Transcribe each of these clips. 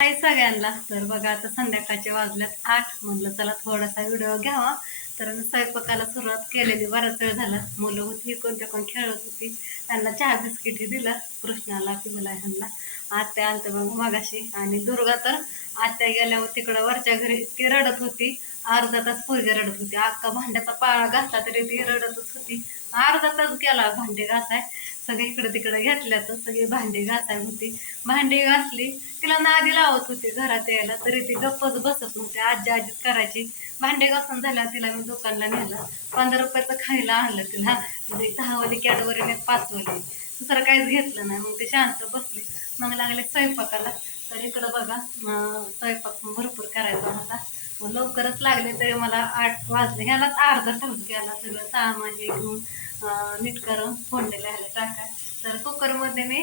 हाय सगळ्यांना. तर बघा आता संध्याकाळचे वाजल्यात 8. म्हणलं चला थोडासा व्हिडिओ घ्यावा. तर मी स्वयंपाकाला सुरुवात केलेली, बराच वेळ झाला. मुलं होती, कोण खेळत होती. त्यांना चहा बिस्किट दिलं, कृष्णाला पिऊला ह्यांना. आत्या आलते मग मगाशी. आणि दुर्गा तर आत्या गेल्यावर तिकडं वरच्या घरी इतकी रडत होती. अर्धा तास पोरगी रडत होती. अख्खा भांड्याचा पाळा घासला तरी ती रडतच होती. अर्धा तास गेला भांडे घासाय. सगळे इकडे तिकडे घेतल्या तर सगळी भांडी घासाय होती. भांडी घासली, तिला नादी लावत होते घरात यायला, तरी ती गप्पच बसत नव्हती. आजी आजीच करायची. भांडे घासून झाल्यावर तिला मी दुकानला नेलं. 15 रुपयाचं खायला आणलं तिला. म्हणजे 10 वाली कॅडबरी आणि 5 वाली. दुसरं काहीच घेतलं नाही. मग ती शांत बसली. मग लागले स्वयंपाकाला. तर इकडं बघा स्वयंपाक भरपूर करायचा होता. मग लवकरच लागले तरी मला 8 वाजले. ह्यालाच अर्धा तास गेला सगळं सामान हे घेऊन नीट करून फोडणीला ह्याला टाकाय. तर कुकरमध्ये मी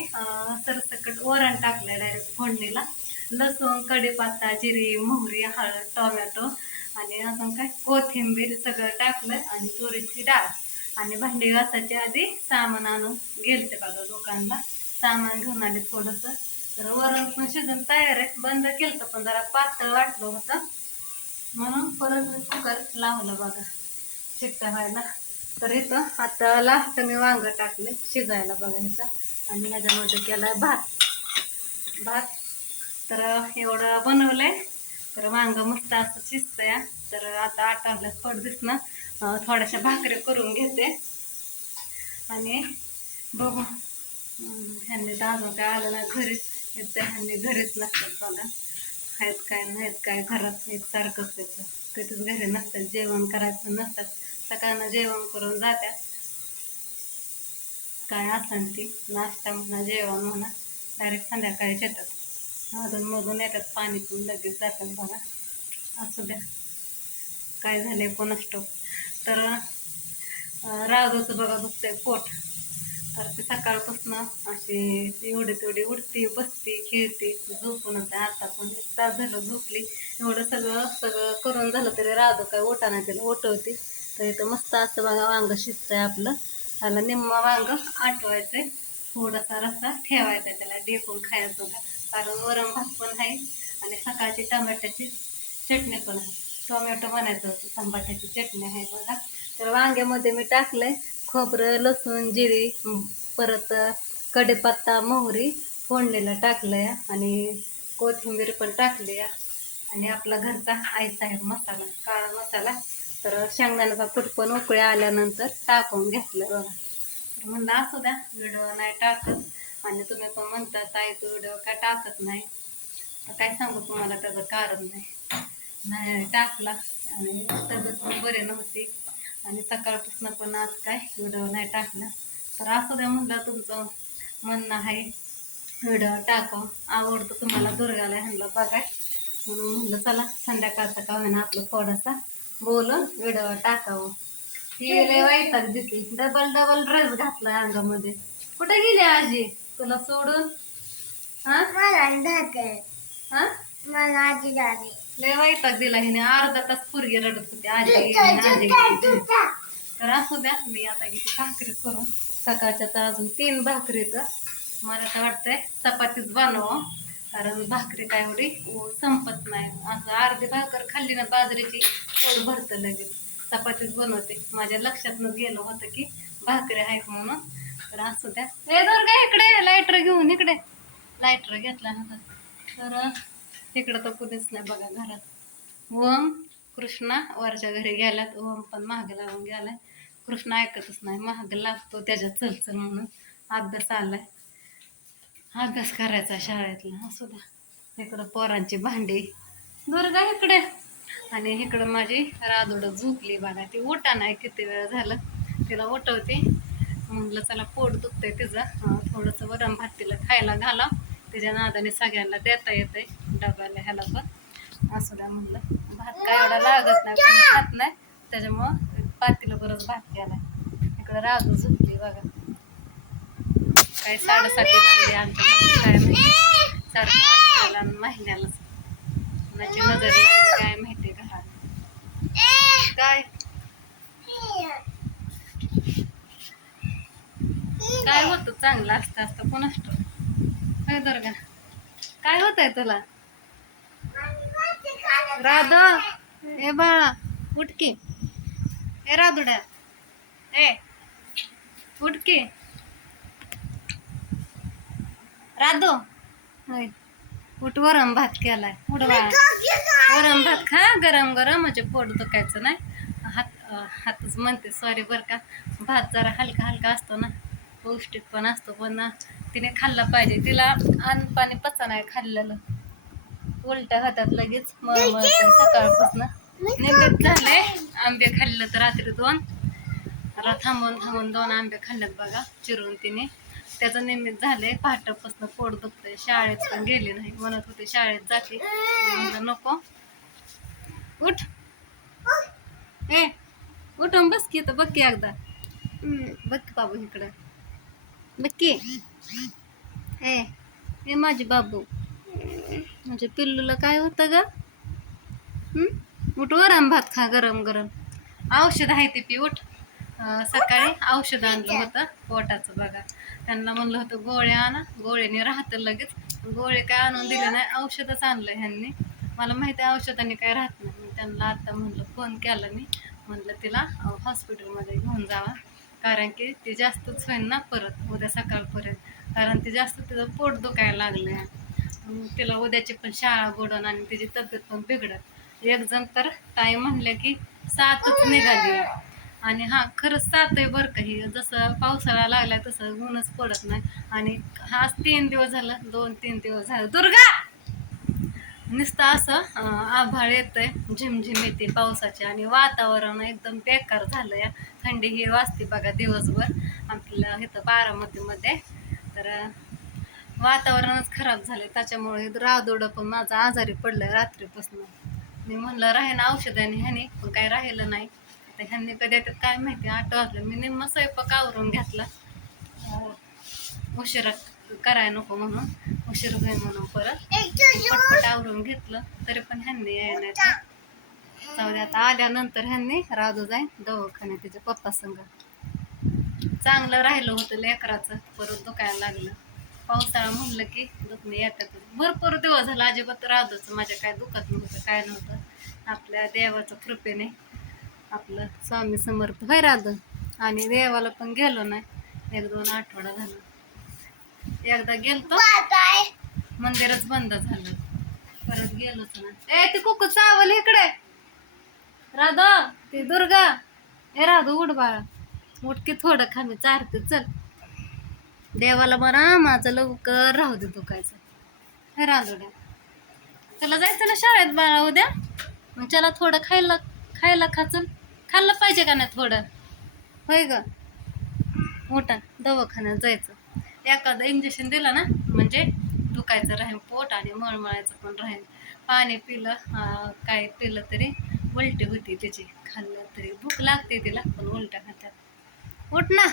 सरसकट वरण टाकलं डायरेक्ट फोडणीला. लसूण, कढीपत्ता, जिरी, मोहरी, हळद, टोमॅटो आणि अजून काय कोथिंबीर सगळं टाकलं आणि तुरीची डाळ. आणि भांडी घासायच्या आधी सामान आणून गेलते बघा दुकानला. सामान घेऊन आले थोडंसं. तर वरण पण शिजून तयार आहे. बंद केलं पण जरा पातळ वाटलं होतं, म्हणून परत कुकर लावलं बघा शिट्ट्या व्हायला. तर इथं आता लास्ट मी वांग टाकले शिजायला बघायचं. आणि ह्याच्यामध्ये केलाय भात. भात तर एवढं बनवलंय. तर वांग मस्त असं शिजतंय. तर आता आटावल्यास पड दिसणं थोड्याशा भाकरी करून घेते आणि बघू. ह्यांनी तर अजून काय आलं ना घरीच येतं. ह्यांनी घरीच नसतात बघा. आहेत काय नाहीत काय घरात एकसारखंच येतं. कधीच घरी नसतात, जेवण करायचं नसतात. सकाळनं जेवण करून जात्यात. काय असन ती नाश्ता म्हणा जेवण म्हणा डायरेक्ट संध्याकाळीच येतात. अधूनमधून येतात पाणी पिऊन लगेच जातात बघा. असू द्या काय झाले कोणास ठाऊक. तर राघवचं बघा दुखतंय पोट. तर ती सकाळपासून अशी एवढी तेवढी उठती बसती खेळते झोपूनच आहे. आता पण 1 तास झालं झोपली. एवढं सगळं सगळं करून झालं तरी राधू काय ओटाना तिला उठवते. तर इथं मस्त असं बघा वांग शिजतंय आपलं. त्याला निम्मा वांग आटवायचंय, थोडासा रस्सा ठेवायचा, त्याला डेकून खायचं बघा. कारण वरण भात पण आहे आणि सकाळची टमाट्याची चटणी पण आहे. टोमॅटो बनायचं होतं, टमाट्याची चटणी आहे बघा. तर वांग्यामध्ये मी टाकलंय खोबरं, लसूण, जिरी, परत कढीपत्ता, मोहरी फोडणीला टाकलंय आणि कोथिंबीर पण टाकली आणि आपला घरचा आयता आहे मसाला, काळा मसाला. तर शेंगदाण्याचा कूट पण उकळी आल्यानंतर टाकून घेतलं बघा. तर म्हणलं असू द्या व्हिडिओ नाही टाकत. आणि तुम्ही पण म्हणता ताई तो व्हिडिओ काय टाकत नाही. तर काय सांगू तुम्हाला त्याचं कारण नाही टाकला. आणि तब्येत पण बरी नव्हती आणि सकाळपासून पण आज काय व्हिडिओ नाही टाकला. तर असू द्या म्हणलं तुमचं म्हणणं आहे व्हिडिओ टाकावं. आवडतं तुम्हाला दुर्गाला ह्यांना बघाय, म्हणून म्हणलं चला संध्याकाळचा का होईना आपलं थोडासा बोलून व्हिडिओ टाकावं. ती लय वैताग देते. डबल डबल ड्रेस घातलाय अंगामध्ये. कुठे गेली आजी तुला सोडून? हा हा मला आजी झाली. लय वैताग दिला हिने. अर्धा तास पोरगी रडत होती आजी आजी. तर असू द्या मी आता किती भाकरी करून. सकाळच्या तर अजून 3 भाकरीचं मला तर वाटतंय चपातीच बनवावं. कारण भाकरी काय एवढी संपत नाही. असं अर्धी भाकर खाल्ली ना बाजरीची पोट भरतं लगेच. चपातीच बनवते. माझ्या लक्षातनं गेलं होतं की भाकरी आहेत म्हणून. तर असू द्या. ए दुर्गा इकडे लायटर घेऊन इकडे. लायटर घेतला ना तर तिकडं तर कुणीच नाही बघा घरात. ओम कृष्णा वरच्या घरी गेल्यात. ओम पण महाग लागून गेलाय. कृष्णा ऐकतच नाही, महाग लागतो त्याच्या चलचल म्हणून. अभ्यास आलाय, अभ्यास करायचा शाळेतला. असू द्या. इकडं पोरांची भांडी. दुर्गा इकडे. आणि इकडं माझी राधोडं झोपली बघा. ती उठा नाही किती वेळ झालं. तिला उठवते म्हटलं चला पोट दुखतंय तिचं, थोडंसं वरण भात तिला खायला घाला. तिच्या नादाने सगळ्यांना देता येतंय डब्याला ह्याला पण. असू द्या म्हणलं. भात काय एवढा लागत नाही पण खात नाही, त्याच्यामुळं पातीला बरंच भात केलाय. इकडं राधू झोपली बघा. काय 7:30 लागली आमच्या काय माहिती. सारखं महिन्याला कोणाची नजर लागली काय माहिती घरात. काय काय होतं चांगलं असतं असतं कोणाच ठाऊक. दुर्गा काय होत आहे तुला? राधो ए बाळा उठ की ए राधुड्या ए उठ की राधो होय उठ वरम भात केलाय उठ बाळा वरम भात खा गरम गरम म्हणजे पोट दुखायचं नाही हातच म्हणते सॉरी बरं का भात जरा हलका हलका असतो ना पौष्टिक पण असतो पण तिने खाल्ला पाहिजे तिला अन्न पाणी पचा नाही खाल्लेलं उलट्या हातात लगेच सकाळपासून निमित्त झालंय आंबे खाल्लं तर रात्री 2 थांबून थांबून 2 आंबे खाल्लेत बघा चिरून तिने त्याचं निमित्त झालंय पहाटापासून पोट दुखतंय शाळेत पण गेले नाही म्हणत होते शाळेत जाते म्हणलं नको उठ ए उठून बस की तर बघ की एकदा बघ की बाबू इकडं बघ की ए माझे बाबू म्हणजे पिल्लूला काय होतं ग उठ वरम भात खा गरम गरम औषध आहे ते पी उठ सकाळी औषध आणलं होतं पोटाचं बघा त्यांना म्हणलं होतं गोळ्या आणा गोळ्याने राहतं लगेच गोळे काय आणून दिले नाही औषधच आणलं ह्यांनी मला माहिती आहे औषधाने काय राहत नाही त्यांना आता म्हणलं फोन केला मी म्हणलं तिला हॉस्पिटलमध्ये घेऊन जावा कारण की ती जास्तच होईल ना परत उद्या सकाळपर्यंत कारण ती जास्त तिचं पोट दुखायला लागलं तिला उद्याची पण शाळा बुडून आणि तिची तब्येत पण बिघडत एक जण तर ताई म्हणल्या की 7च निघाली आणि हा खरंच 7 आहे बरं का ही जसं पावसाळा लागला तसं ऊनच पडत नाही आणि हा 3 दिवस झालं 2-3 दिवस झालं दुर्गा नुसतं असं आभाळ येतंय झिमझिम येते पावसाची आणि वातावरण एकदम बेकार झालं या थंडी ही वाजते बघा दिवसभर आपल्या इथं बारामतीमध्ये तर वातावरणच खराब झालंय त्याच्यामुळे राधोडं पण माझं आजारी पडलंय रात्रीपासून मी म्हणलं राहीन औषधाने ह्याने पण काय राहिलं नाही आता ह्यांनी कधी येतात काय माहिती 8 वाजलं मी निम्मा स्वयंपाक आवरून घेतला उशिरा करायला नको म्हणून उशीर होईल म्हणून परत पटपट आवरून घेतलं तरी पण ह्यांनी यायला जाऊ दे आता आल्यानंतर ह्यांनी राधू जाईन दवाखान्यात तिच्या पप्पा संग चांगलं राहिलं होतं लेकराचं परत दुखायला लागलं पावसाळा म्हणलं की दुखणे येतात भरपूर दिवस झाला अजिबात राधूचं माझ्या काय दुखत नव्हतं काय नव्हतं आपल्या देवाच्या कृपेने आपलं स्वामी समर्थ होय राधू आणि देवाला पण गेलो नाही 1-2 आठवडा झालं एकदा गेलतो मंदिरच बंद झालं परत गेलोच ना ए ती कुकू चावल इकडे राधा ती दुर्गा ए राधू उठ बाळा उठ की थोडं खा मी चारते चल देवाला बरा माझं लवकर राहू दे दुखायचं हे राधूड्या त्याला जायचं ना शाळेत बाळा उद्या मग त्याला थोडं खायला खाचल खाल्लं पाहिजे का नाही थोडं होय ग उठा दवाखान्यात जायचं एखादं इंजेक्शन दिलं ना म्हणजे दुखायचं राहील पोट आणि मळमळायचं पण राहील पाणी पिलं काय पिलं तरी उलटी होती त्याची खाल्लं तरी भूक लागते तिला पण उलट्या खात्यात उठ ना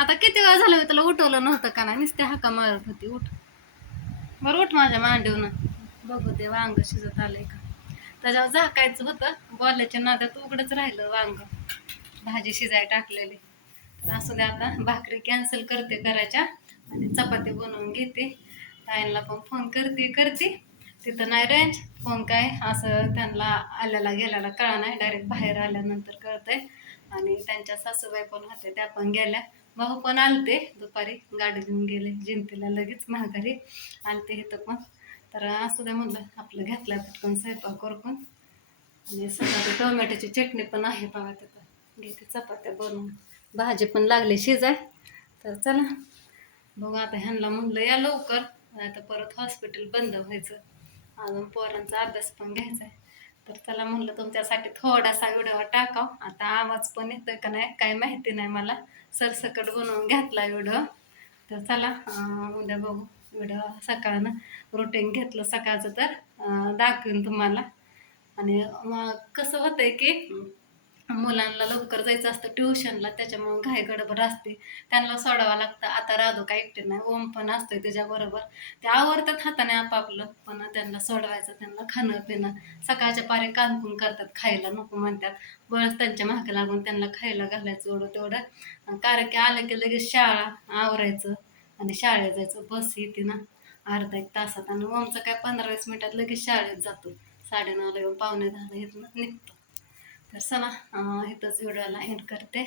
आता किती वेळ झालं तुला उठवलं नव्हतं का ना नुसते हाका मारत होती उठ बरं उठ माझ्या मांडीवनं बघू दे वांग शिजत आलंय का त्याच्यावर झाकायचं होतं बोलायच्या नादात उघडच राहिलं वांग भाजी शिजाय टाकलेली तर असू दे आता भाकरी कॅन्सल करते करायच्या आणि चपाती बनवून घेते ताईंना पण फोन करते तिथं नाही रेंज फोन काय असं त्यांना आल्याला गेल्याला कळा नाही डायरेक्ट बाहेर आल्यानंतर कळतंय आणि त्यांच्या सासूबाई पण होत्या त्या पण गेल्या भाऊ पण आलते दुपारी गाडी घेऊन गेले जिंतीला लगेच माघारी आलते इथं पण तर असू दे म्हणलं आपलं घेतलं पटकन स्वयंपाक करून आणि सकाळी टोमॅटोची चटणी पण आहे बघा तिथं घेते चपात्या बनवून भाजी पण लागली शिजाय तर चला बघू आता ह्यांना म्हणलं या लवकर नाही तर परत हॉस्पिटल बंद व्हायचं अजून पोरांचा अभ्यास पण घ्यायचा आहे तर चला म्हणलं तुमच्यासाठी थोडासा व्हिडिओ टाकाव आता आवाज पण येतोय का नाही काय माहिती नाही मला सरसकट बनवून घेतला व्हिडिओ तर चला उद्या बघू व्हिडिओ सकाळनं रुटीन घेतलं सकाळचं तर दाखवीन तुम्हाला आणि कसं होतंय की मुलांना लवकर जायचं असतं ट्युशनला त्याच्यामुळे घाई गडबड असते त्यांना सोडावं लागतं आता राधू काय एकटे नाही ओम पण असतोय त्याच्याबरोबर ते आवडतात हाताने आपापलं पण त्यांना सोडवायचं त्यांना खाणं पिणं सकाळच्या पारी कानकून करतात खायला नको म्हणतात बळच त्यांच्या मागे लागून त्यांना खायला घालायचं एवढं तेवढं कारण की आलं की लगेच शाळा आवरायचं आणि शाळेत जायचं बस येते ना अर्धा एक तासात. आणि ओमचं काय 15-20 मिनिटात लगेच शाळेत जातो. 9:30ला येऊन 9:45ला इथनं निघतो. तर चला इथंच व्हिडिओला एंड करते.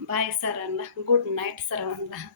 बाय सरांना, गुड नाईट सर्वांना.